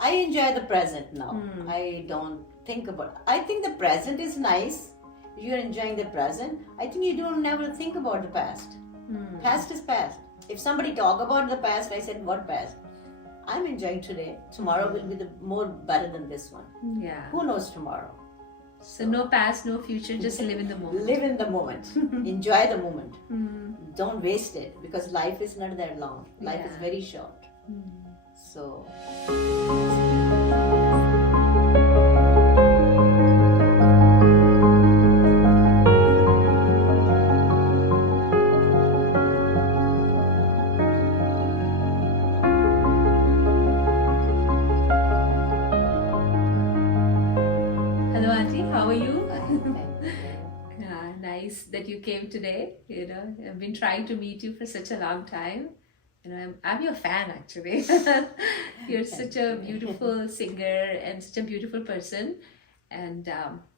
I enjoy the present now. I don't think about. I think the present is nice. You're enjoying the present. I think you don't never think about the past. Past is past. If somebody talk about the past, I said, what past? I'm enjoying today. Tomorrow will be the more better than this one. Yeah. Who knows tomorrow? So no past, no future, just live in the moment. Live in the moment. Enjoy the moment. Don't waste it because life is not that long. Life is Yeah. very short. So. Hello, Auntie. How are you? Thank you. Yeah, nice that you came today. You know, I've been trying to meet you for such a long time. You know, I'm your fan actually. You're such a beautiful singer and such a beautiful person. And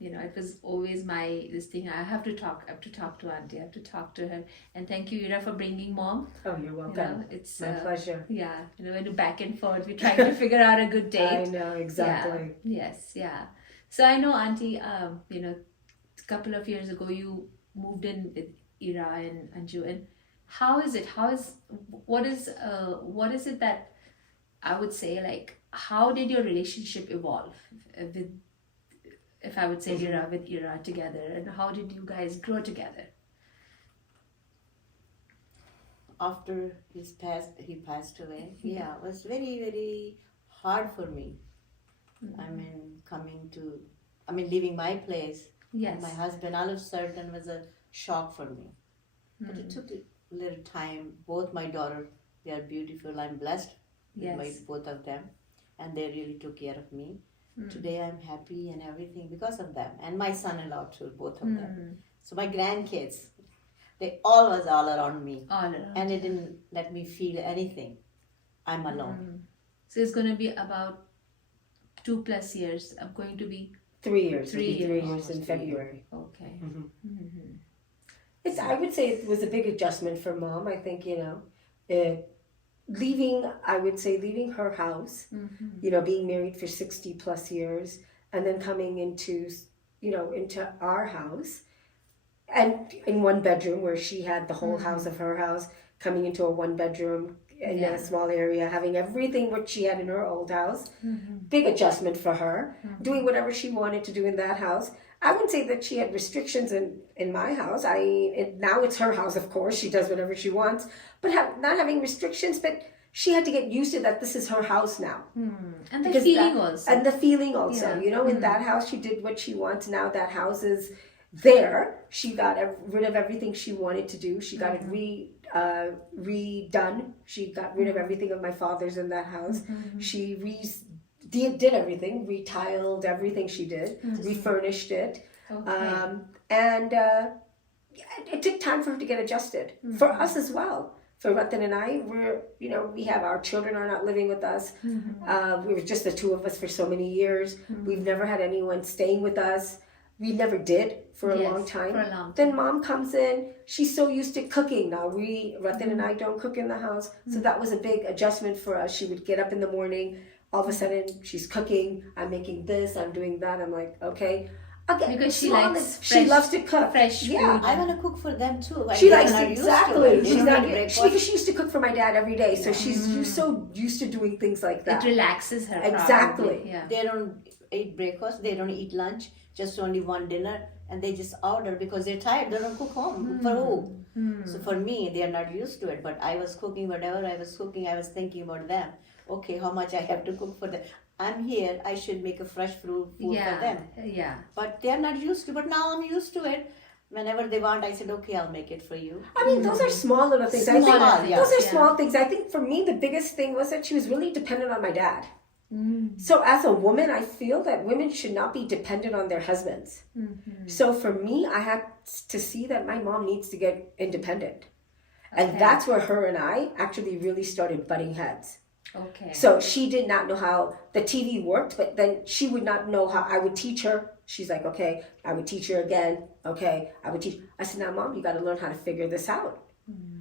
you know, it was always this thing. I have to talk. I have to talk to Auntie. I have to talk to her. And thank you, Ira, for bringing Mom. Oh, you're You welcome. know, it's My pleasure. yeah. You know, we're back and forth. We're trying to figure out a good date. I know, exactly. Yeah. Yes, yeah. So I know, Auntie, you know, a couple of years ago you moved in with Ira and Anju, and how is it? What is it that I would say, like, how did your relationship evolve with, if I would say Ira with Ira together, and how did you guys grow together? After he passed away. Yeah, it was very, very hard for me. Leaving my place. Yes. My husband all of a sudden was a shock for me. But it took a little time. Both my daughter, they are beautiful. I'm blessed Yes. with both of them. And they really took care of me. Today I'm happy and everything because of them. And my son-in-law too, both of them. So my grandkids, they all was all around me. All around. And it didn't let me feel anything. I'm alone. So it's going to be about 2+ years. I'm going to be 3 years. 3 It'll be 3 years. years in February. okay. I would say it was a big adjustment for Mom. I think, leaving her house, being married for 60 plus years, and then coming into our house, and in one bedroom where she had the whole house of her house, coming into a 1 bedroom in Yeah. a small area, having everything what she had in her old house. Big adjustment for her, doing whatever she wanted to do in that house. I wouldn't say that she had restrictions in my house. Now it's her house, of course. She does whatever she wants, but not having restrictions. But she had to get used to that. This is her house now, And the Because feeling that- also. and the feeling also. Yeah. In that house, she did what she wants. Now that house is there. She got rid of everything she wanted to do. She got it redone. She got rid of everything of my father's in that house. She did everything, retiled everything she did, refurnished it. Okay. It took time for her to get adjusted. For us as well. For Ratan and I, we have our children are not living with us. We were just the two of us for so many years. We've never had anyone staying with us. We never did for a Yes, long time. for a long Then Mom comes in. She's so used to cooking. Now Ratan and I don't cook in the house. So that was a big adjustment for us. She would get up in the morning. All of a sudden, she's cooking. I'm making this. I'm doing that. I'm like, okay. Because she Small likes as- fresh- she loves to cook. fresh Yeah. food. I want to cook for them too. She They likes are not used to exactly. it. They She's don't not eat breakfast. because she used to cook for my dad every day, so she's so used to doing things like that. It relaxes her. Exactly. Probably. Yeah. They don't eat breakfast. They don't eat lunch. Just only one dinner, and they just order because they're tired. They don't cook home for who? So for me, they are not used to it. But I was cooking whatever I was cooking. I was thinking about them. Okay, how much I have to cook for them. I'm here. I should make a fresh food for them. Yeah. But they are not used to. But now I'm used to it. Whenever they want, I said, okay, I'll make it for you. I mean, those are small little things. I think Small things, those are yeah. small things. I think for me, the biggest thing was that she was really dependent on my dad. So as a woman, I feel that women should not be dependent on their husbands. So for me, I had to see that my mom needs to get independent. And Okay. that's where her and I actually really started butting heads. Okay. So she did not know how the TV worked, but then she would not know how I would teach her. She's like, okay, I would teach her again. Okay, I would teach. I said, now, Mom, you got to learn how to figure this out.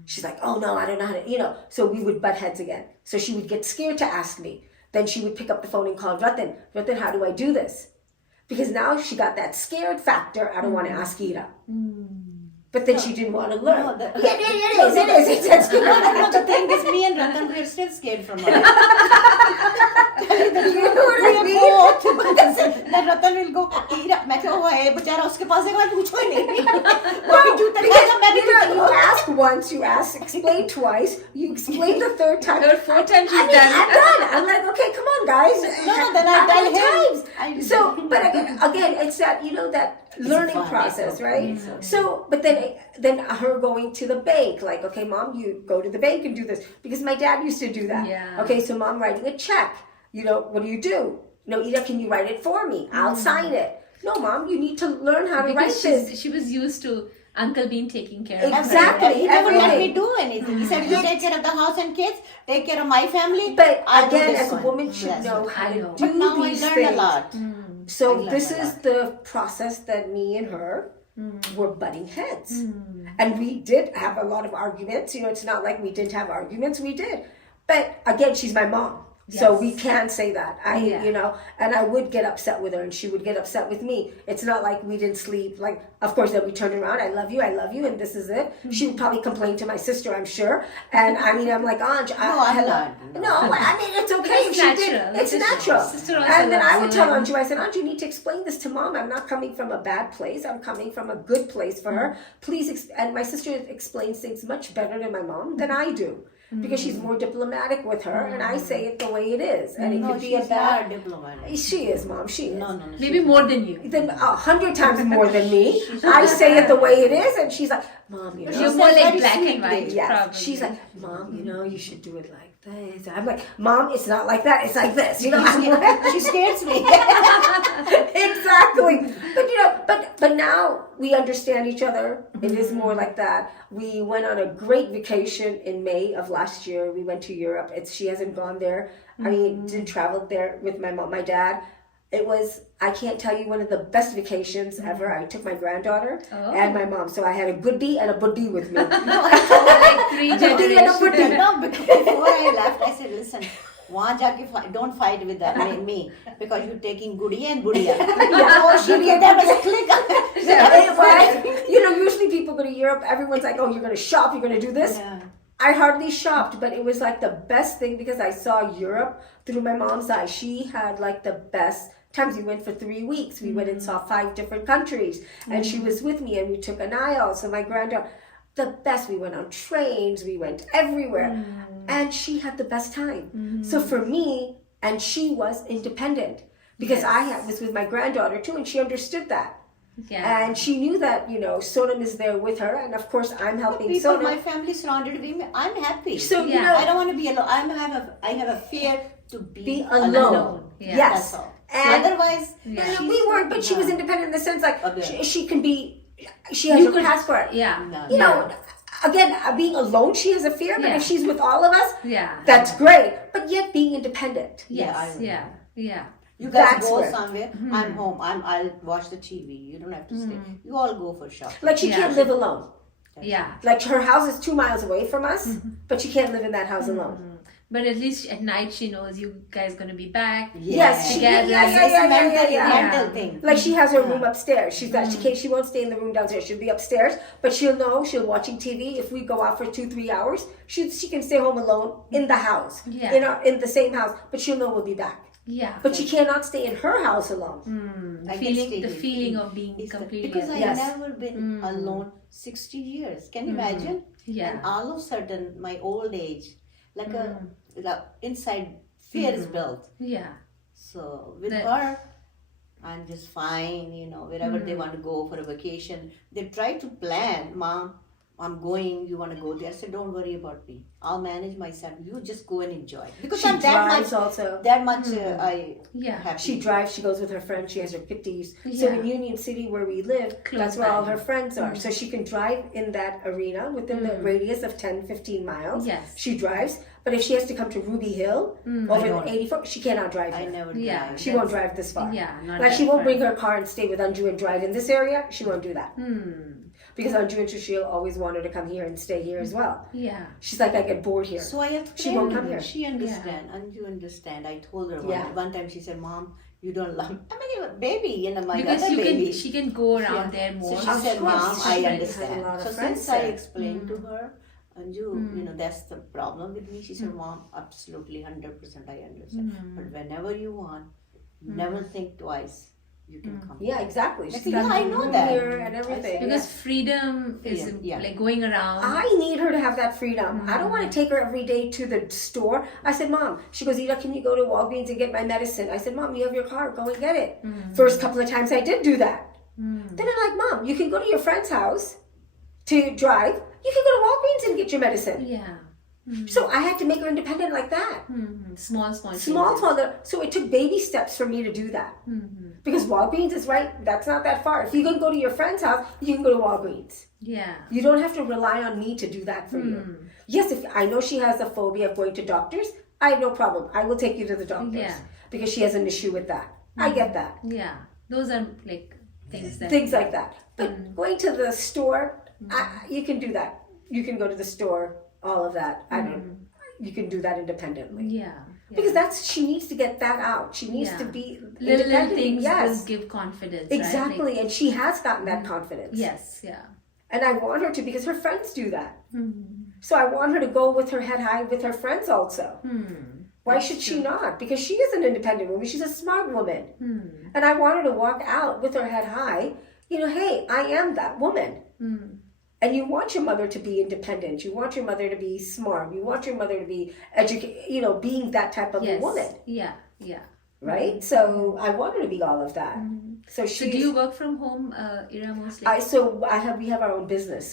She's like, oh, no, I don't know how to, So we would butt heads again. So she would get scared to ask me. then she would pick up the phone and call Ratan. Ratan, how do I do this? Because now she got that scared factor. I don't want to ask Ira. But then she didn't want to learn. No, It is. It's No, the thing is, me and Ratan, we're still scared from her. You know what I mean? Then Ratan will go, Ira, मैं क्या हुआ है बेचारा उसके पास एक बार पूछो ही नहीं Well, because you ask once, you ask, explain twice, you explain the third time. Third, fourth time she's I mean, done. I'm done. I'm like, okay, come on, guys. No, then I How tell many him. times? So, but again, it's that, that learning fun, process, it's right? fun. So, but then her going to the bank, like, okay, mom, you go to the bank and do this, because my dad used to do that. Yeah. Okay, so mom writing a check, what do? No, Ida, can you write it for me? I'll sign it. No, mom, you need to learn how to write Because this. she was used to Uncle being taking care of her. Exactly. He never let everything. me do anything. He said, you take care of the house and kids, take care of my family. But I'll do again, this as a one. woman should Yes. know how I to know. do But now I these learned things. a lot. So I learned this a is lot. the process that me and her were butting heads. And we did have a lot of arguments. It's not like we didn't have arguments. We did. But again, she's my mom. So Yes. we can say that. Yeah. And I would get upset with her and she would get upset with me. It's not like we didn't sleep. Like, of course, then we turned around, I love you, and this is it. She would probably complain to my sister, I'm sure. And I mean, I'm like, Anj, I'm not. No, I mean, it's okay if It's she did. natural. It's It's natural. sister also And then I loves would you. tell Anju, I said, Anju, you need to explain this to mom. I'm not coming from a bad place. I'm coming from a good place for her. Please, and my sister explains things much better to my mom than I do. Because she's more diplomatic with her, and I say it the way it is. And it No, could be a she's bad. not diplomatic. She is, mom. She is. No. Maybe more than you. Then 100 times more than me. I say it the way it is, and she's like, Mom, You're says more like very black and sweetly. white. yeah. Probably. She's like, Mom, you should do it like this. I'm like, Mom, it's not like that. It's like this. I'm like, She scares me. exactly. But now we understand each other. It is more like that. We went on a great vacation in May of last year. We went to Europe. She hasn't gone there. I mean, did travel there with my mom, my dad. It was, I can't tell you, one of the best vacations ever. I took my granddaughter and my mom. So I had a goodie and a buddy with me. like three Goodie and a generations. buddy. No, because before I left, I said, listen, वहाँ जाके don't fight with that me because you're taking goodie and budia. Oh, she did that was a click. It was, usually people go to Europe, everyone's like, oh, you're going to shop, you're going to do this. Yeah. I hardly shopped, but it was like the best thing because I saw Europe through my mom's eyes. She had like the best times. We went for 3 weeks. We went and saw 5 different countries, and she was with me, and we took an aisle. So my granddaughter, the best. We went on trains. We went everywhere, and she had the best time. So for me, and she was independent because I was with my granddaughter too, and she understood that. Yeah. And she knew that, Sonam is there with her, and of course I'm helping People, Sonam. my family surrounded me. I'm happy. So, Yeah. I don't want to be alone. I have a fear to be alone. Alone. Yeah. Yes. That's all. And Otherwise, Yeah. and we weren't, but she was independent in the sense like Okay. she can be, she has You a could- passport. Yeah. No. Again, being alone, she has a fear, but Yeah. if she's with all of us, Yeah. that's great. But yet being independent. Yes. Yeah, Yeah. you guys That's go where- somewhere. I'm home. I'll watch the TV. You don't have to stay. You all go for shopping. Like she Yeah. can't live alone. Yeah. Like her house is 2 miles away from us, but she can't live in that house alone. But at least at night she knows you guys gonna be back. Yes, she, Together. It's a mental, yeah. mental thing. Like she has her room upstairs. She's not. She won't stay in the room downstairs. She'll be upstairs, but she'll know. She'll watching TV. If we go out for 2-3 hours, she can stay home alone in the house, Yeah. in the same house. But she'll know we'll be back. Yeah. But she cannot stay in her house alone. I can Feeling stay the here. feeling of being It's the- completely because I Yes. never been alone 60 years. Can you imagine? Yeah. And all of a sudden, my old age, like the inside fear is built. Yeah. So with That- her, I'm just fine. Wherever they want to go for a vacation, they try to plan. Mom, I'm going. You want to go there? I said, don't worry about me. I'll manage myself. You just go and enjoy. Because She I'm that drives much. also. That much I Yeah. happy. She drives. She goes with her friends. She has her kitties. So Yeah. in Union City, where we live, Close that's where all by. her friends are. So she can drive in that arena within the radius of 10-15 miles. Yes. She drives. But if she has to come to Ruby Hill over the 84, she cannot drive I there. never Yeah. drive. She won't drive this far. Yeah. Not Like that she won't far. bring her car and stay with Anju and drive in this area. She won't do that. because Anju and Sushil always wanted to come here and stay here as well. Yeah. She's like, I get bored here. So I have She won't come here. She understand, and you understand. I told her Yeah. one time. She said, "Mom, you don't love me." I mean, baby, my Because other baby. she can go around Yeah. there more. So she Of said, course, "Mom, she I has a understand." lot of So friends since I there. explained to her, Anju, that's the problem with me. She said, "Mom, absolutely 100% I understand. But whenever you want, never think twice. You can come." Yeah, exactly. I She's said, got "Yeah, I the know room that." here and everything. Because freedom is Yeah. like going around. I need her to have that freedom. I don't want to take her every day to the store. I said, Mom, she goes, Ida, can you go to Walgreens and get my medicine? I said, Mom, you have your car, go and get it. First couple of times I did do that. Then I'm like, Mom, you can go to your friend's house to drive. You can go to Walgreens and get your medicine. Yeah. So I had to make her independent like that. Small Small. So it took baby steps for me to do that. Because Walgreens is right, that's not that far. If you can go to your friend's house, you can go to Walgreens. Yeah. You don't have to rely on me to do that for you. Yes, if I know she has a phobia of going to doctors, I have no problem. I will take you to the doctors. Yeah. Because she has an issue with that. I get that. Yeah. Those are like things that. Things like that. But going to the store, you can do that. You can go to the store, all of that. You can do that independently. Yeah. Because she needs to get that out. She needs to be little independent. things Yes. will give confidence. Exactly. Right? Like, And she has gotten that confidence. yes. Yeah. And I want her to because her friends do that. So I want her to go with her head high with her friends also. Why should she not? Because she is an independent woman. She's a smart woman. And I want her to walk out with her head high. Hey, I am that woman. And you want your mother to be independent. You want your mother to be smart. You want your mother to be educated, being that type of a woman. Yeah. Yeah. Right? So I want her to be all of that. So So do you work from home, Ira, mostly? we have our own business.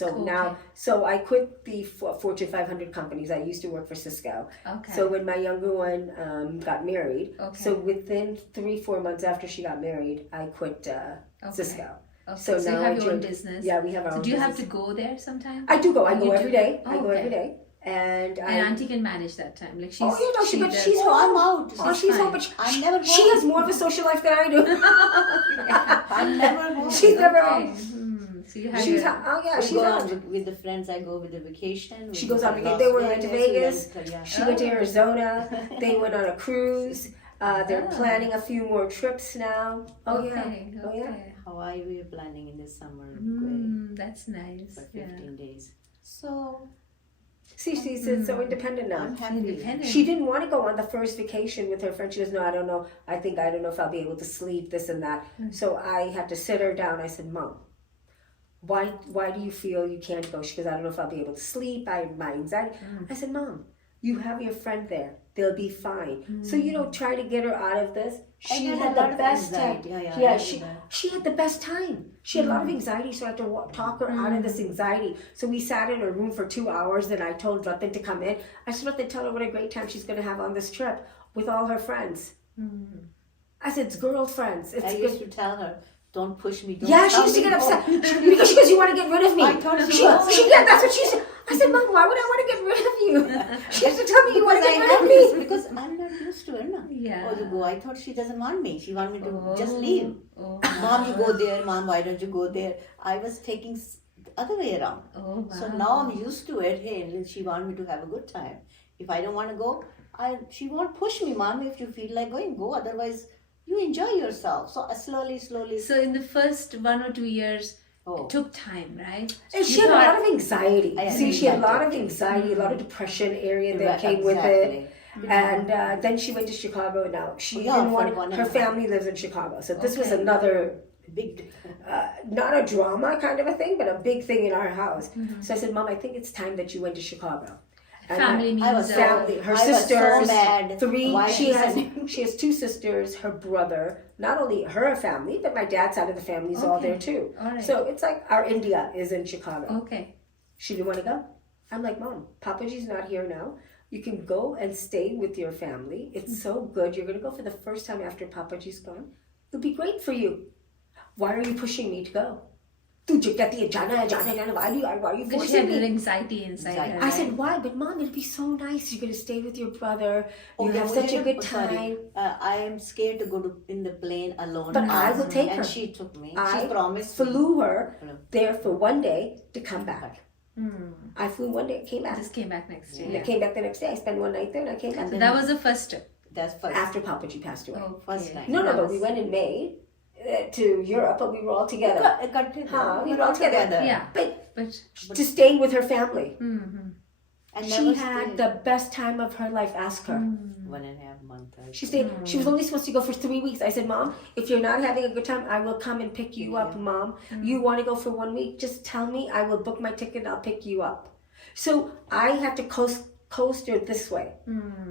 So I quit the Fortune 500 companies. I used to work for Cisco. Okay. So when my younger one got married, so within 3-4 months after she got married, I quit Cisco. Okay. So So now you have I your own joined- business. Yeah, we have our So own do you business. have to go there sometimes? I do go. I You go do? every day. Oh, I go okay. every day. And And Auntie can manage that time. Like she's. Oh, yeah, no, she but does- she's Oh, home. I'm out. Oh, she's fine. home, but I'm never she home. has more of a social life than I do. I'm never home. She's never Okay. home. So you have She's your, yeah, We she's go out. out with the friends. I go with the vacation. She We goes go on to vacation. Las They went to Vegas. Yeah. She went to Arizona. They went on a cruise. They're Oh. planning a few more trips now. Oh okay. yeah. Oh yeah. Okay. Hawaii, we are planning in this summer. That's nice. For Yeah. 15 days. So See, she's so independent now. I'm happy. Independent. She didn't want to go on the first vacation with her friend. She goes, no, I don't know. I don't know if I'll be able to sleep, this and that. So I had to sit her down. I said, Mom, why do you feel you can't go? She goes, I don't know if I'll be able to sleep. I have my anxiety. I said, Mom, you have your friend there. They'll be fine. So, try to get her out of this. She had had a the lot of best time. anxiety. Yeah, I know that. she had the best time. She had a lot of anxiety, so I had to talk her out of this anxiety. So we sat in her room for 2 hours, and I told Ratan to come in. I said, Ratan, tell her what a great time she's going to have on this trip with all her friends. I said, it's girlfriends. It's I good. used to tell her, don't push me. Don't Yeah, she tell used to me get no." upset because she goes, "You want to get rid of me?" I thought she was. Yeah, that's what she said. I said, "Mom, why would I want to get rid of you?" She used to tell me, "You want to Because I get have rid this, of me." because I'm not used to it. No? Yeah. Oh, you go. I thought she doesn't want me. She want me to just leave. Oh, Mom, you go there. Mom, why don't you go there? I was taking the other way around. oh wow. So now I'm used to it. Hey, she want me to have a good time. If I don't want to go, she won't push me, Mom. If you feel like going, go. Otherwise, you enjoy yourself. So slowly. So in the first 1 or 2 years, Oh. it took time, right? And she You had a thought- lot of anxiety. I had See, she had a lot of anxiety. anxiety, a lot of depression area that Right, came with exactly. it. And then she went to Chicago. Now she Yeah, didn't for want. one Her and a family lives in Chicago, so this was Okay. another. Big. Not a drama kind of a thing, but a big thing in our house. So I said, Mom, I think it's time that you went to Chicago. And Family means I was family. Her I was so sisters, mad. 3. Why She she has said- she has 2 sisters. Her brother. Not only her family, but my dad's side of the family is all Okay. there too. All right. So it's like our India is in Chicago. Okay. She didn't want to go. I'm like, Mom, Papaji's not here now. You can go and stay with your family. It's so good. You're going to go for the first time after Papaji's gone. It'll be great for you. Why are you pushing me to go? "Tujhe कहती है जाना है, जाना है, जाना है. Why are you Because she had forcing little me?" anxiety inside Anxiety. her. I right? said, "Why? But mom, it'll be so nice. You're gonna stay with your brother. You Okay, have मुझे such a ना- good sorry, time." I am scared to go in the plane alone. But I will take and her. she took me. I She promised me. flew her Hello. there for one day to come back. Hmm. I flew one day, came back. Just came back next day. And I came back the next day. I spent one night there and I came back. So that was the first trip. That's first. After Papa Ji passed away. First time. No, That but we was- went in May to Europe, but we were all together. We were all together. Yeah. But But just staying with her family. mm-hmm. I She never had stayed. the best time of her life. Ask her. 1.5 months. She stayed. She was only supposed to go for 3 weeks. I said, "Mom, if you're not having a good time, I will come and pick you up, Mom. You want to go for 1 week? Just tell me. I will book my ticket. I'll pick you up." So I had to coast her this way.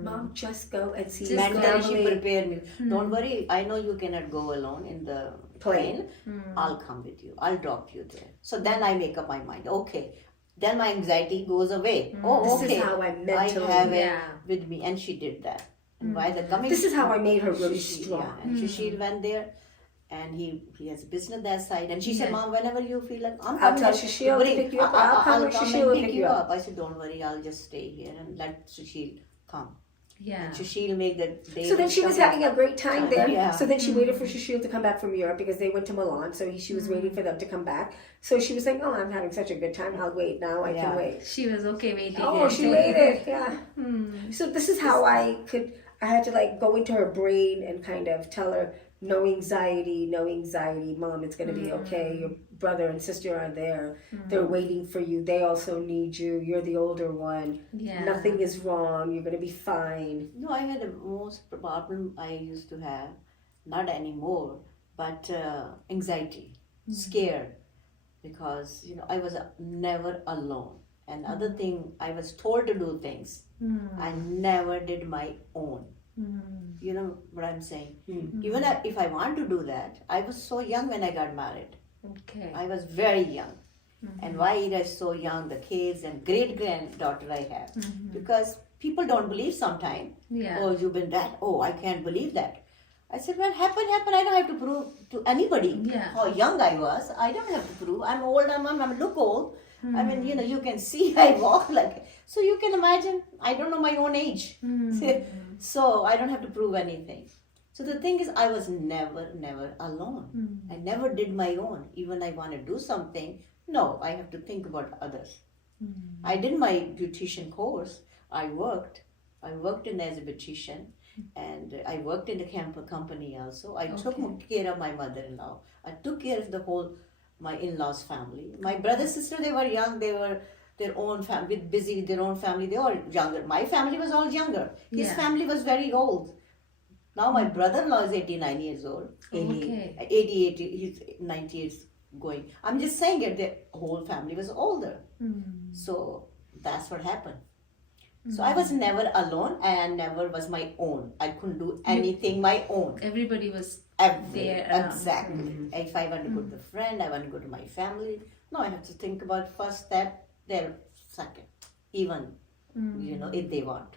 Mom, just go and see your Mentally, she family. prepared me. Don't worry. I know you cannot go alone in the plane. I'll come with you. I'll drop you there. So then I make up my mind. Okay. Then my anxiety goes away. Oh, This okay. is how I mentally. have it Yeah. with me, and she did that. And while the coming, This is how I made her really Sushil, strong. Yeah, and Sushil went there, and he has a business that side. And she said, "Mom, whenever you feel like I'm I'll coming, tell like, Sushil to bring- pick you up, or I'll come and come Sushil and will pick pick you you up." I said, "Don't worry, I'll just stay here and let Sushil come." Yeah. And Sushil make the day. So then she was having a great time there. Yeah. So then she waited for Sushil to come back from Europe because they went to Milan. So she was waiting for them to come back. So she was like, "Oh, I'm having such a good time. I'll wait now. I Yeah. can wait." She was okay waiting. Oh, here. she waited. Yeah. Hmm. So this is how I could. I had to like go into her brain and kind of tell her, "No anxiety, no anxiety, Mom. It's gonna be okay. Your brother and sister are there. They're waiting for you. They also need you. You're the older one. Yeah. Nothing is wrong. You're gonna be fine." No, I had the most problem I used to have, not anymore, but anxiety, scared, because I was never alone. And other thing, I was told to do things. I never did my own. You know what I'm saying? Even if I want to do that, I was so young when I got married. Okay. I was very young. And why Ira is so young, the kids and great granddaughter I have. Because people don't believe sometimes. Yeah. Oh, you've been that. Oh, I can't believe that. I said, well, happened. I don't have to prove to anybody Yeah. how young I was. I don't have to prove. I'm old. I look old. I mean, you can see I walk like. So you can imagine, I don't know my own age. So I don't have to prove anything. So the thing is, I was never alone. I never did my own. Even I want to do something, no, I have to think about others. I did my beautician course. I worked in as a beautician, and I worked in the company also. I took care of my mother-in-law. I took care of the whole my in-laws family. My brother, sister, they were young. They were their own family, busy with their own family. They were younger. My family was all younger. His Yeah. family was very old. Now my brother-in-law is 89 years old. Okay. 88, he's 90 years going. I'm just saying it, the whole family was older. So that's what happened. So I was never alone and never was my own. I couldn't do anything my own. Everybody was there. Exactly. If I want to go to the friend, I want to go to my family. No, I have to think about first step, then second. Even, if they want.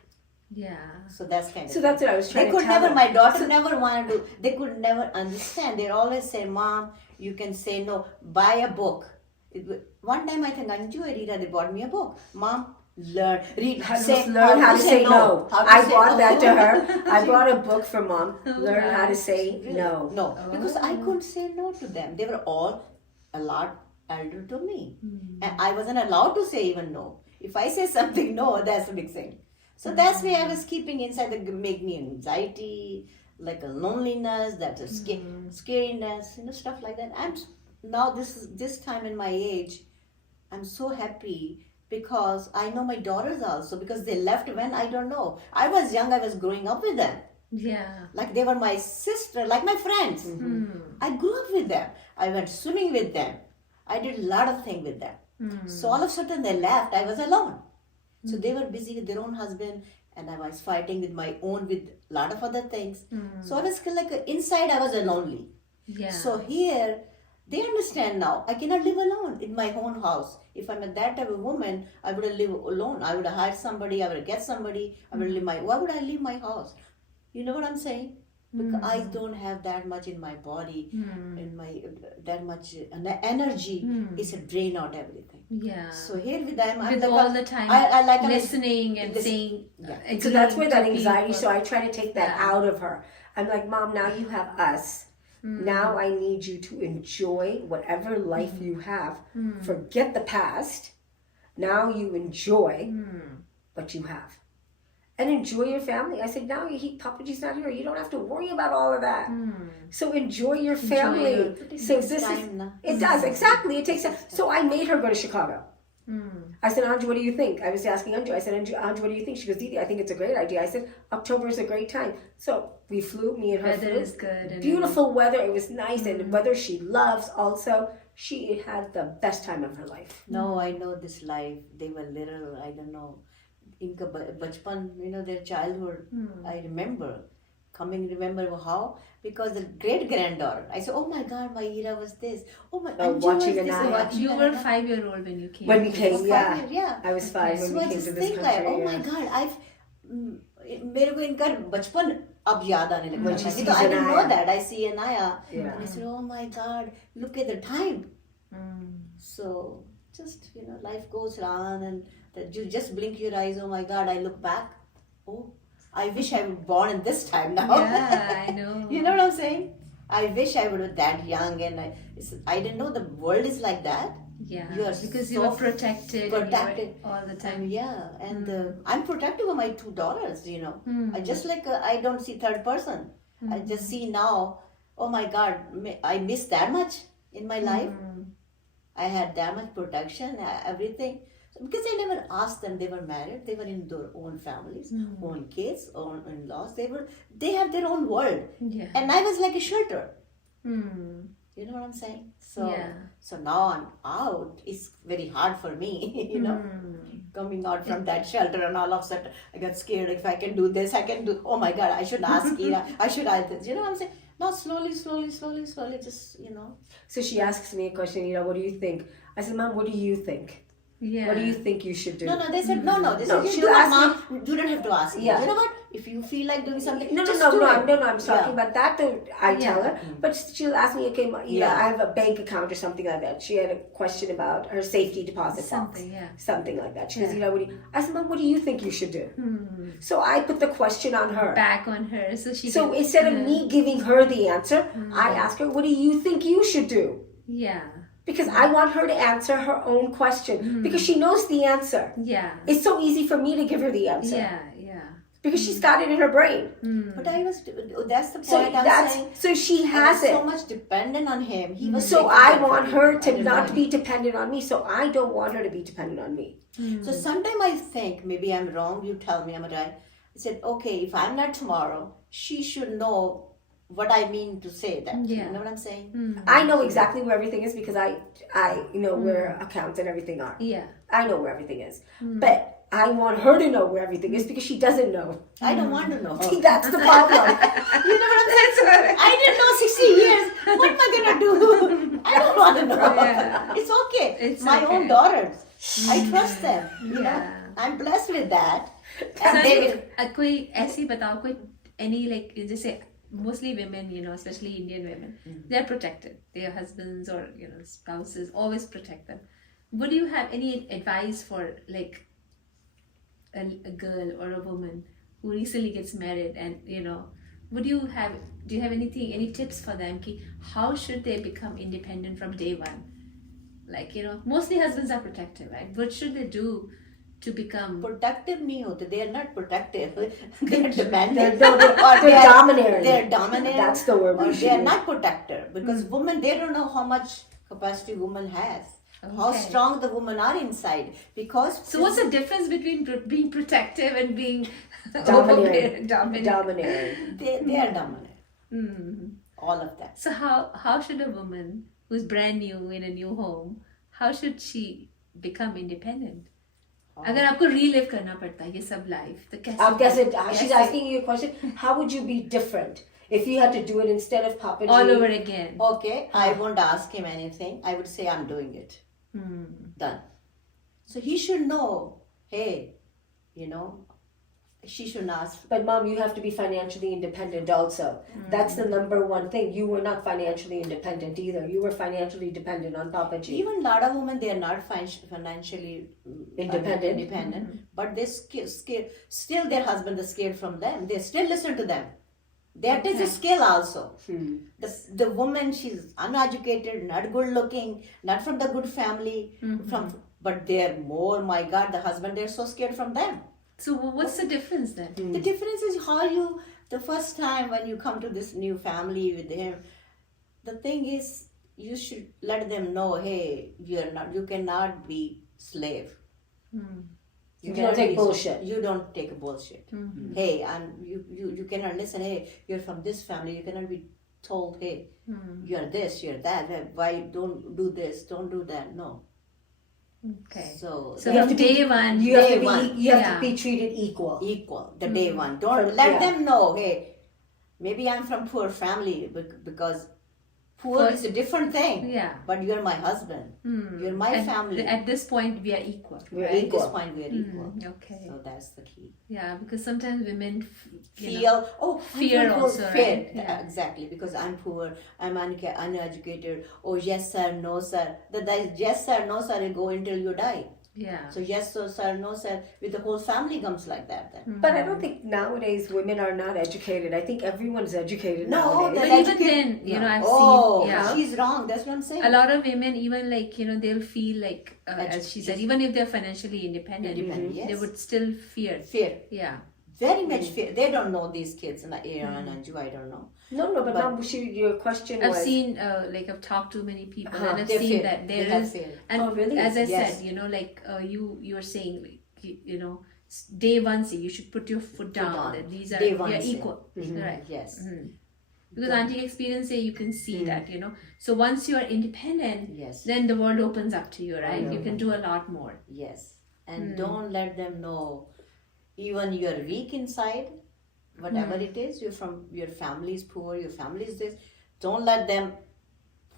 Yeah. So that's kind of. So that's what I was trying They to could tell never. her. My daughter never wanted to. They could never understand. They always say, "Mom, you can say no. Buy a book." One time I think Anju and Rita, they bought me a book. Mom, read. Learn how to say no. How to I say brought no. that to her. I brought a book for Mom. Learn how to Right. say no. No, because I couldn't say no to them. They were all a lot elder to me, and I wasn't allowed to say even no. If I say something no, that's a big thing. So that's why I was keeping inside that make me anxiety, like a loneliness, that's a scariness, stuff like that. Now this time in my age, I'm so happy because I know my daughters also, because they left when I don't know. I was young, I was growing up with them. Yeah. Like they were my sister, like my friends. I grew up with them. I went swimming with them. I did a lot of things with them. So all of a sudden they left. I was alone. So they were busy with their own husband, and I was fighting with my own with a lot of other things. So I was like inside I was lonely. Yeah. So here they understand now. I cannot live alone in my own house. If I'm a that type of woman, I would have lived alone. I would have hired somebody. I would have get somebody. I would live why would I leave my house? You know what I'm saying? because I don't have that much in my body, in my that much energy. It's a drain out everything. Yeah. So here with them, I'm With like all the time I like listening and this- saying. Yeah. So that's where that agreeing to anxiety. people. So I try to take that Yeah. out of her. I'm like, Mom, now you have us. Now I need you to enjoy whatever life you have. Forget the past. Now you enjoy what you have. And enjoy your family. I said, now Papa G's not here. You don't have to worry about all of that. So enjoy your family. So Takes this time, is, na. it does, exactly. It takes time. So I made her go to Chicago. I said, Anju, what do you think? I was asking Anju. I said, Anju, what do you think? She goes, Didi, I think it's a great idea. I said, October is a great time. So we flew, me and her Weather flew. is good. And Beautiful weather. It was nice. And weather she loves also. She had the best time of her life. No, I know this life. They were little, I don't know. Inka bachpan, their childhood. I remember how, because the great granddaughter. I said, oh my God, my era was this. Oh my, Anju watching was this. Anaya. Watching You were Anaya. 5-year-old when you came. When we came, yeah. Yeah. I was 5 when So we I came just to this think country. like, oh my yeah. God, मेरे को इनका बचपन अब याद आने When लगता she है sees because I didn't know Anaya. that. I see Anaya Yeah. and I said, oh my God, look at the time. So just life goes on and that you just blink your eyes. Oh my God, I look back. Oh, I wish I was born in this time now. Yeah, I know. You know what I'm saying? I wish I would have that young and I didn't know the world is like that. Yeah, You are because you so were protected. and you were protected. all the time. Yeah, and I'm protective of my 2 daughters. I just I don't see third person. I just see now. Oh my God, I miss that much in my life. I had that much protection, everything. So because I never asked them, they were married, they were in their own families, own kids, own in-laws. They have their own world, Yeah. and I was like a shelter. Hmm. You know what I'm saying? So, Yeah. so now I'm out. It's very hard for me, coming out from that shelter, and all of a sudden I got scared. If I can do this, I can do. Oh my God, I should ask Ira. I should ask this. You know what I'm saying? Now slowly, just So she asks me a question, what do you think? I said, Mom, what do you think? Yeah. What do you think you should do? No, they said no. They No, said you she'll do it, ask Mom. You don't have to ask me. Yeah. You know what? If you feel like doing something, No, just do it. I'm talking Yeah. about that. I tell her, but she'll ask me, okay, Yeah. I have a bank account or something like that. She had a question about her safety deposit box, Something, yeah. something like that. She goes, I said, Mom, what do you think you should do? So I put the question on her. Back on her, so she. So can- instead of me giving her the answer, I ask her, what do you think you should do? Yeah. Because I want her to answer her own question because she knows the answer. Yeah. It's so easy for me to give her the answer Yeah. Yeah. because she's got it in her brain. But I was. That's the point So I'm saying. so she I has was it. so much dependent on him. He was. So making I that want for me. her I to didn't not want be dependent on me. So I don't want her to be dependent on me. So sometimes I think maybe I'm wrong. You tell me I'm right. I said, okay, if I'm not tomorrow, she should know what I mean to say that. Yeah. You know what I'm saying? I know exactly where everything is because I know where accounts and everything are. Yeah. I know where everything is. But I want her to know where everything is because she doesn't know. I don't want to know. See, that's the problem. You know what I'm saying? I didn't know 60 years. What am I gonna do? I don't want to know. Yeah. It's okay. It's my okay. own daughters. I trust them. You know, Yeah. I'm blessed with that. So And they, कोई ऐसी बताओ कोई any like जैसे mostly women, especially Indian women, they're protected. Their husbands or spouses always protect them. Would you have any advice for like a girl or a woman who recently gets married and do you have any tips for them ki how should they become independent from day one? Like mostly husbands are protective, right? What should they do to become protective नहीं होते. They are not protective. They are demanding. They're domineering. They are dominant. That's the word we Or should they are use. not protector because women, they don't know how much capacity woman has. How Okay. strong the women are inside because So what's the difference between being protective and being Domineering. dominant? Domineering. they are dominant. All of that. So how should a woman who's brand new in a new home, how should she become independent? अगर आपको relive करना पड़ता है ये सब life तो कैसे? She's asking you a question. How would you be different if you had to do it instead of Papa G? All over again. Okay, I won't ask him anything. I would say I'm doing it. Done. So he should know, hey, she shouldn't ask. But mom, you have to be financially independent also. That's the number one thing. You were not financially independent either. You were financially dependent on Papa G. Even a lot of women, they are not financially Independent. but they still their husband is scared from them. They still listen to them. That is a skill also. The woman, she's uneducated, not good looking, not from the good family, but they're more, my God, the husband, they're so scared from them. So what's the difference then? The difference is how you, the first time when you come to this new family with him, the thing is, you should let them know, hey, you cannot be slave. You cannot don't take be- bullshit. You don't take a bullshit. Hey, you cannot listen, hey, you're from this family, you cannot be told, hey, you're this, you're that, why don't do this, don't do that, no. Okay. So So You have from to be- day one, You have Day to be. one. You have Yeah. to be treated equal. equal, the day one. Don't From- let yeah. them know, hey, maybe I'm from poor family because poor is a different thing. yeah. But you're my husband. You're my And family. At this point, we are equal. We're At this equal. point, we are equal. Okay. So that's the key. Yeah, because sometimes women Feel fear I'm from poor. also, Fear. right? Yeah. Exactly, because I'm poor, I'm uneducated. Oh yes sir, no sir. That yes sir, no sir will go until you die. Yeah. So yes sir, no sir, with the whole family comes like that then. But I don't think nowadays women are not educated. I think everyone's educated No, nowadays. But that even educate- then, I've oh, seen, yeah. she's wrong. That's what I'm saying. A lot of women, even like, they'll feel like, as she said, Yes. even if they're financially independent, Independent, they yes. would still fear. Fear. Yeah. Very much fear. They don't know these kids in Iran and Anju. I don't know. No, but mom, your question I've was. seen, I've talked to many people and I've They seen fear. that They there have is, fear. and Oh, really? as I Yes. said, you are saying, like, day one, say you should put your foot down, down. that these Day are, one, we are say. equal. Right. Yes. Because auntie experience say you can see that, So once you are independent, Yes. then the world opens up to you, right? You can do a lot more. Yes. And don't let them know, even you're weak inside, whatever it is, you're from, your family is poor, your family is this. Don't let them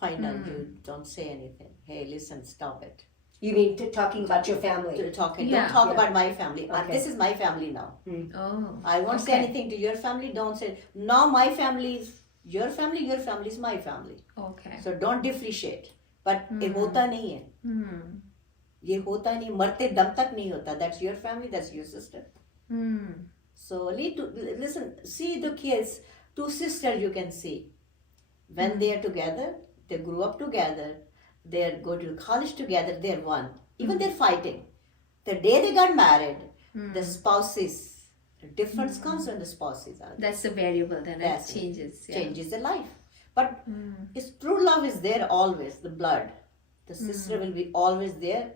find out you. Don't say anything. Hey, listen, stop it. You mean talking about your family? Talking. Yeah. Don't talk Yeah. about my family. Okay. This is my family now. Oh. I won't say Okay. anything to your family. Don't say, now my family is your family is my family. Okay. So don't differentiate. But ये होता नहीं है. ये होता नहीं, मरते दम तक नहीं होता. That's your family, that's your sister. So listen, see the kids, two sisters you can see. When they are together, they grew up together, they go to college together, they're one. Even they're fighting. The day they got married, the spouses, the difference comes when the spouses are there. That's the variable then. That's It it. changes. Yeah. Changes their life. But it's true love is there always, the blood. The sister will be always there.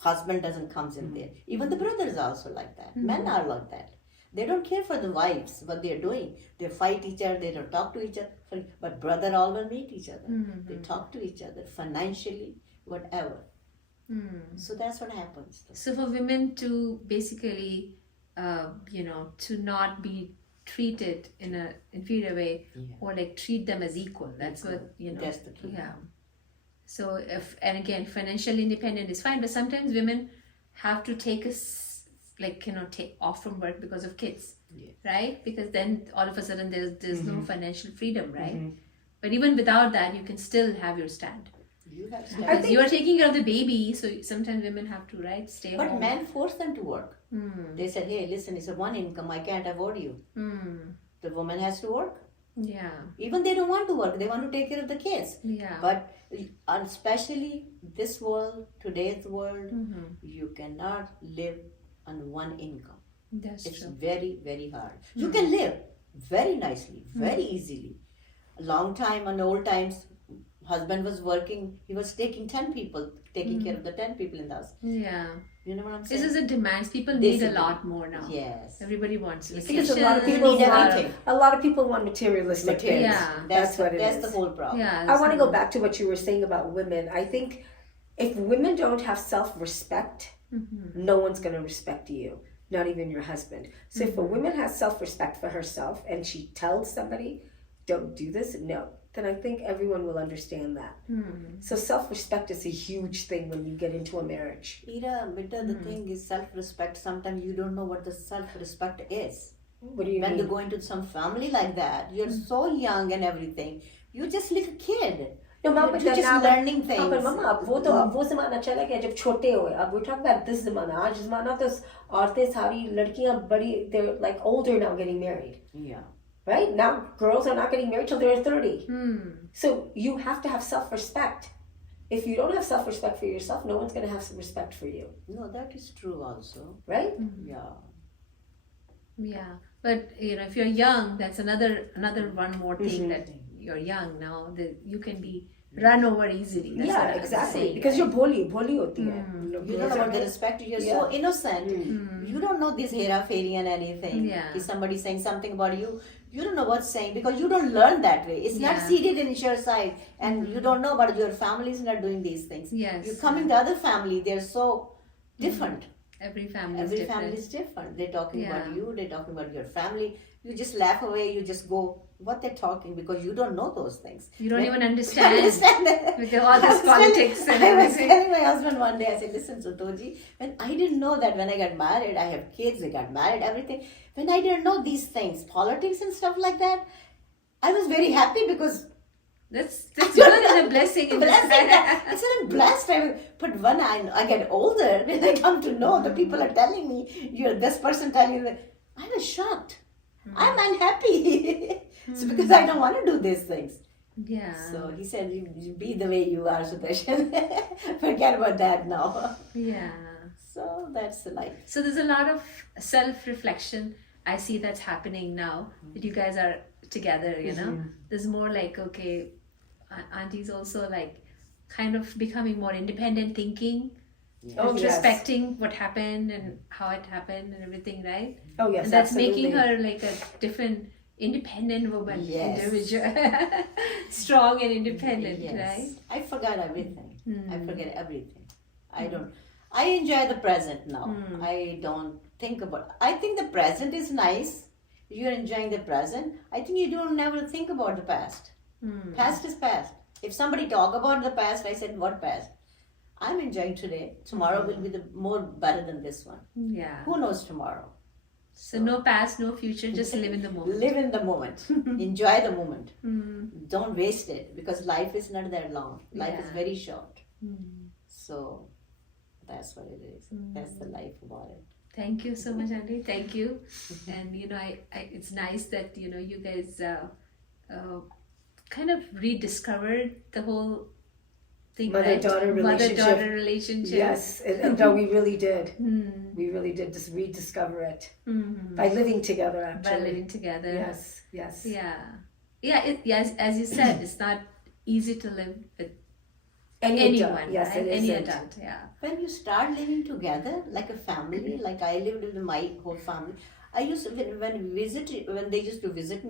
Husband doesn't comes in there. Even the brothers are also like that. Men are like that. They don't care for the wives, what they're doing. They fight each other, they don't talk to each other. But brother all will meet each other. They talk to each other financially, whatever. So that's what happens. So for women to basically, to not be treated in a inferior way or like treat them as equal. That's what, That's the key. Yeah. So and again, financial independence is fine, but sometimes women have to take take off from work because of kids, right? Because then all of a sudden there's no financial freedom, right? But even without that, you can still have your stand. You have Because you are taking care of the baby, so sometimes women have to, right, stay But home. men force them to work. They said, hey, listen, it's a one income, I can't afford you. The woman has to work. Yeah. Even they don't want to work, they want to take care of the kids. Yeah. But especially this world, today's world, you cannot live on one income. That's It's true. very, very hard. You can live very nicely, very easily. A long time, in old times, husband was working, he was taking 10 people, taking care of the 10 people in the house. Yeah. You know what I'm This saying? is a demand. People This need a is lot more now. Yes. Everybody wants Because a lot of vacations, people need want everything. a lot of people want materialistic Materials. things. Yeah. That's what it That's is. the whole problem. Yeah. I want to go back to what you were saying about women. I think if women don't have self-respect, no one's going to respect you, not even your husband. So if a woman has self-respect for herself and she tells somebody, don't do this, no, then I think everyone will understand that. So self-respect is a huge thing when you get into a marriage. Ira, Mita, the thing is self-respect. Sometimes you don't know what the self-respect is. What do you When mean? you go into some family like that, you're so young and everything. You're just like a kid. No, Mom, You're but then just now, learning things. हाँ, पर मम्मा अब वो ज़माना चला गया जब छोटे हुए. अब we're talking about this ज़माना. आज ज़माना तो औरतें सारी लड़कियां बड़ी, they're like older now getting married. Yeah. Right? Now girls are not getting married till they're 30. So you have to have self-respect. If you don't have self-respect for yourself, no one's going to have some respect for you. No, that is true also. Right? Yeah. Yeah, but if you're young, that's another one more thing that you're young now, that you can be run over easily. That's what Yeah, I'm exactly. saying, Because right? you're bully होती है. You don't know about the respect. You're so innocent. You don't know this hera fairy and anything. Yeah. If somebody's saying something about you, you don't know what's saying because you don't learn that way. It's not Yeah. seated in your side, and you don't know about your family is not doing these things. Yes. You come in the other family, they're so different. Every family is Every different. family is different. They're talking about Yeah. you, they're talking about your family. You just laugh away, you just go, what they're talking, because you don't know those things. You don't even I understand. understand that. With all this I was politics telling- and I was everything. telling my husband one day, I said, listen, Sutoji, when I didn't know that when I got married, I have kids, I got married, everything. When I didn't know these things, politics and stuff like that, I was very happy because That's good and a blessing in blessing disguise. that. I said I'm blessed. But when I get older, when I come to know the people are telling me, you're this person telling me, I was shocked. I'm unhappy. So because I don't want to do these things. Yeah. So he said, you be the way you are, Sudarshan. Forget about that now. Yeah. So that's the life. So there's a lot of self-reflection. I see that's happening now that you guys are together, There's more like, okay, Auntie's also like kind of becoming more independent thinking, Oh, yes. retrospecting what happened and how it happened and everything, right? Oh, yes, And that's absolutely. making her like a different independent woman, Yes. individual, strong and independent, Yes. right? I forgot everything. I forget everything. I enjoy the present now. I don't think about, I think the present is nice. You're enjoying the present. I think you don't never think about the past. Past is past. If somebody talk about the past, I said, what past? I'm enjoying today. Tomorrow will be the more better than this one. Yeah. Who knows tomorrow? So no past, no future, just live in the moment. Live in the moment. Enjoy the moment. Don't waste it because life is not that long. Life is Yeah. very short. So that's what it is. That's the life about it. Thank you so much, Auntie. Thank you. And I it's nice that you guys kind of rediscovered the whole thing, Mother-daughter relationship. Mother-daughter relationship. Yes, and no, we really did. We really did just rediscover it by living together, actually. By living together. Yes, yes. Yeah. As you said, it's not easy to live with Any anyone, adult, yes, right? it Any isn't. adult, yeah. When you start living together like a family, like I lived with my whole family. I used to, when they used to visit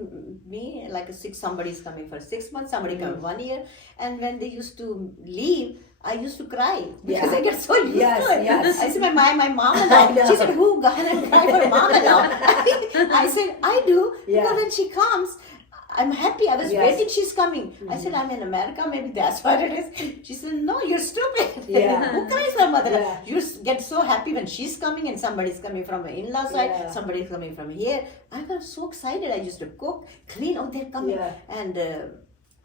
me, like somebody's coming for 6 months, somebody coming 1 year, and when they used to leave, I used to cry because Yeah. I get so used Yes, to it. yes. I said, my mom-in-law. She said, who gonna cry for mom-in-law? I said, I do Yeah. because when she comes, I'm happy. I was Yes. waiting. She's coming. I said, I'm in America. Maybe that's what it is. She said, no, you're stupid. Yeah. Who cries for mother? Yeah. You get so happy when she's coming and somebody's coming from an in-law side. Yeah. Somebody's coming from here. I was so excited. I used to cook, clean. Oh, they're coming. Yeah. And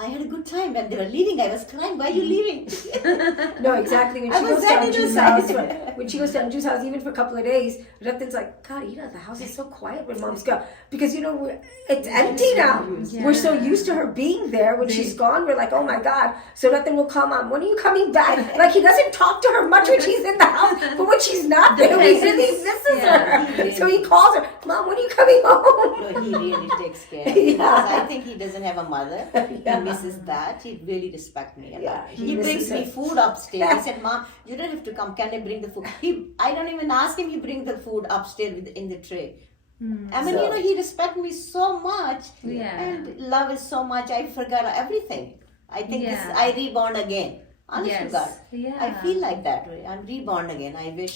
I had a good time. When they were leaving, I was crying. Why are you leaving? No, exactly. When I she was goes to that Anju's innocent. house, when she goes to Anju's house, even for a couple of days, Ratan's like, God, the house is so quiet when mom's gone. Because, it's empty now. Yeah. We're so used to her being there. When she's gone, we're like, oh my God. So Ratan will call Mom, when are you coming back? Like, he doesn't talk to her much when she's in the house. But when she's not there, he really presence. misses Yeah. her. So he calls her, Mom, when are you coming home? No, he really takes care. Yeah. Because I think he doesn't have a mother. Yeah. He misses that. He really respects me a lot. Yeah, he He brings misses me her. food upstairs. He said, Mom, you don't have to come. Can I bring the food? I don't even ask him. He brings the food upstairs in the tray. I mean, So- he respects me so much. Yeah. And love is so much. I forgot everything. I think Yeah. I reborn again. Honest to Yes. God. Yeah. I feel like that way. I'm reborn again. I wish,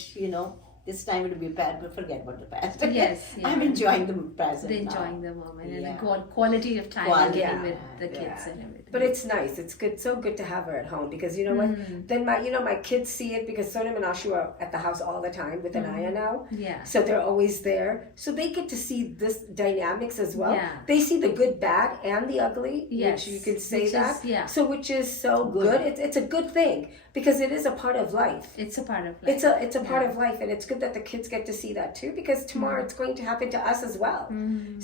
This time it will be bad, but forget about the past. Yes, yeah. I'm enjoying the present. They're now. enjoying the moment and Yeah. the quality of time Quality, you're getting with yeah, the kids yeah. and everything. But it's nice. It's good. So good to have her at home because you know what? Then my kids see it because Sonam and Ashu are at the house all the time with Anaya now. Yeah. So they're always there. So they get to see this dynamics as well. Yeah. They see the good, bad, and the ugly. Yes. Which you can say Which that. is- yeah. So which is so good. It's a good thing because it is a part of life. It's a part of life. It's a part of life, and it's good that the kids get to see that too because tomorrow it's going to happen to us as well.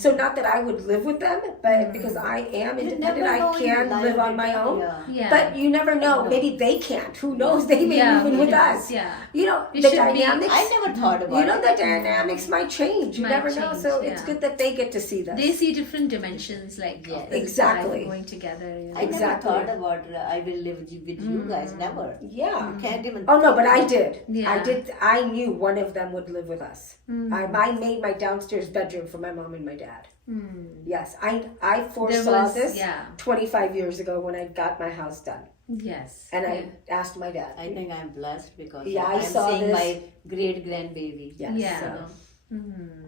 So not that I would live with them, but because I am You independent, never I know in can life, live on my own. Yeah. Yeah. But you never know. Maybe they can't. Who knows? They may Yeah, move in who with knows? us. Yeah. You know, It the should be- dynamics. I never thought about You know, it. the dynamics might change. You Might never know. change, So it's yeah. good that they get to see this. They see different dimensions, like Yes. of the Exactly. life going together. You know? I Exactly. never thought about I will live with you guys. Never. Yeah. You can't even. Oh no, but I did. Yeah. I did. I knew one of them would live with us. I made my downstairs bedroom for my mom and my dad. Yes, I foresaw was- this yeah. 25 years ago when I got my house done, Yes. and yeah. I asked my dad. I think I'm blessed because Yeah, I I'm saw seeing this. my great grandbaby. Yes. Yeah. so-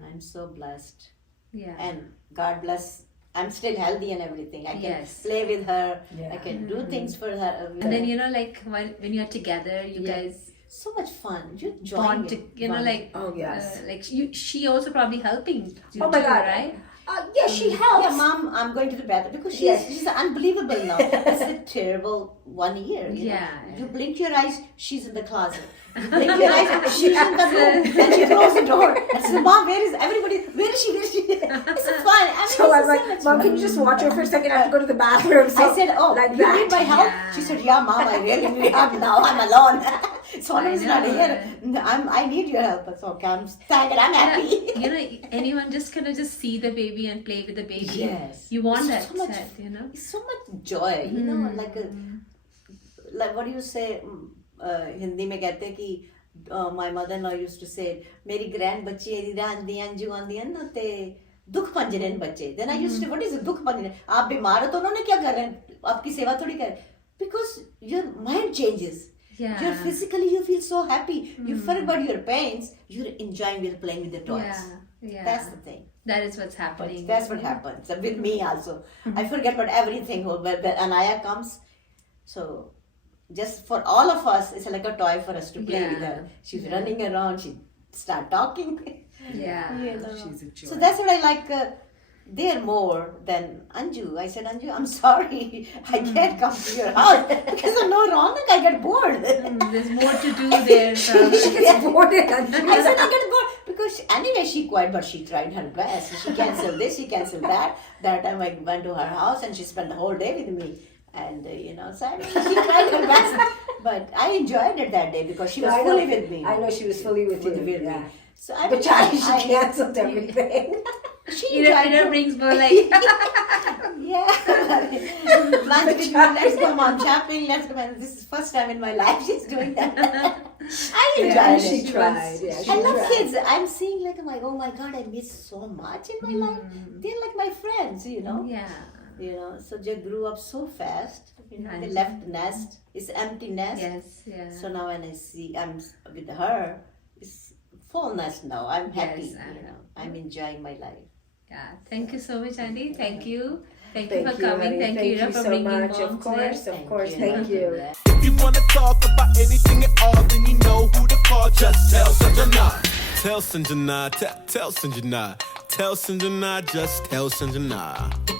I'm so blessed. Yeah. And God bless. I'm still healthy and everything. I can Yes. play with her. Yeah. I can do things for her. And then like when you're together, you Yeah. guys so much fun. You bond. join To, like Oh, yes. like she also probably helping. You Oh my too, God. Right? Yeah, she helps. Yeah, Mom, I'm going to the bathroom because Yes. she's unbelievable now. It's a terrible 1 year. You know? Yeah. You blink your eyes, she's in the closet. You blink your eyes, she's in the room. Then she closes the door. And says, Mom, where is everybody? Where is she? Where is she? It's fun. I mean, So I'm it's like, so much Mom, fun. can you just watch her for a second? I have to go to the bathroom. So, I said, oh, like you that. need my help? Yeah. She said, yeah, Mom, I really need help now. I'm alone. Sonam is not know. here. I need your help. It's okay. I'm staggered. I'm happy. You know, anyone just kind of just see the baby and play with the baby. Yes. You want It's that, so much- set, you know. It's so much joy, you know, like what do you say? Hindi में कहते हैं कि my mother-in-law used to say, मेरी grand बच्ची इधर आंदी अंजू आंदी है ना ते दुख पंजरे न बच्चे. Then I used to, what is it? दुख पंजरे. आप बीमार हो तो उन्होंने क्या कर रहे हैं? आपकी सेवा थोड़ी कर रहे हैं. Because your mind changes. Yeah. You're physically, you feel so happy. You forget about your pains. You're enjoying with playing with the toys. Yeah. Yeah. That's the thing. That is what's happening. That's what happens with me also. I forget about everything when Anaya comes. So just for all of us, it's like a toy for us to play with her. She's running around. She start talking. Yeah. You know. She's a joy. So that's what I like. They're more than Anju. I said, Anju, I'm sorry. I can't come to your house because I know Ronak. I get bored. There's more to do there. Probably. She gets bored. I said I get bored because anyway she quiet, but she tried her best. She canceled this, she canceled that. That time I went to her house and she spent the whole day with me. And so I mean, she tried her best. But I enjoyed it that day because she was I know. fully with me. I know she was fully with you. With me. Yeah. So I But mean, she canceled everything. She It enjoyed it. brings more like Yeah. Lunch with me, let's go mom shopping, let's go. And this is first time in my life she's doing that. I enjoyed Yeah, it. she tried. Yeah, she I love tried. kids. I'm seeing like I'm like, oh my god, I miss so much in my life. They're like my friends, yeah. So they grew up so fast. They Nice. left the nest. It's empty nest. Yes. Yeah. So now when I see I'm with her, it's full nest now. I'm happy. Yes, I know. I'm enjoying my life. Yeah. Thank you so much, Andy. Thank you. Thank you Thank for you, coming. honey. Thank you, Ira, for so bringing much. mom Of course, today. of course. Thank you. If you wanna talk about anything at all, then you know who to call. Just tell Sanjana. Tell Sanjana. Tell Sanjana. Tell Sanjana. Just tell Sanjana.